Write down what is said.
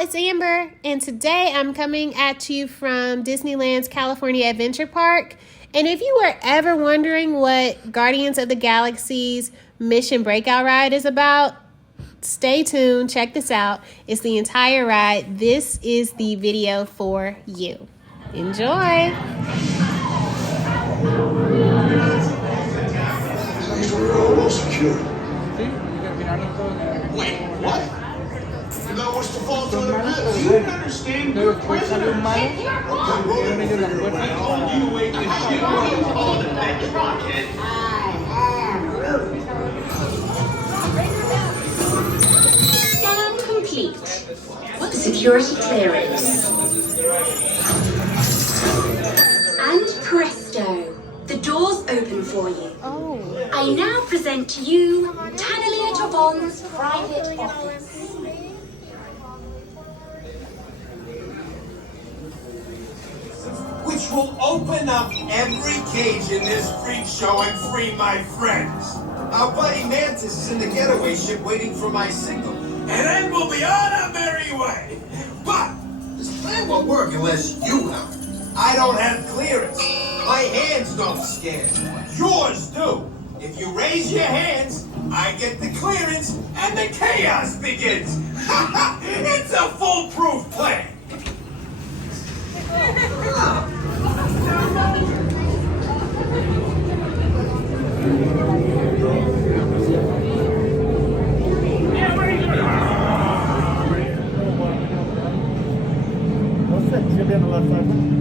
it's Amber, and today I'm coming at you from Disneyland's California Adventure Park. And if you were ever wondering what Guardians of the Galaxy's Mission Breakout ride is about, stay tuned, check this out. It's the entire ride. This is the video for you. Enjoy! Wait, what? No was to fall to the pit. You didn't understand your president. You wait to shit all the next rocket. Scan complete. Security clearance. And presto, the doors open for you. I now present to you Tannelia Tavon's private office. Which will open up every cage in this freak show and free my friends. Our buddy Mantis is in the getaway ship waiting for my signal. And then we'll be on our merry way. But this plan won't work unless you help. I don't have clearance. My hands don't scan. Yours do. If you raise your hands, I get the clearance and the chaos begins. It's a foolproof plan. Você vê no lado.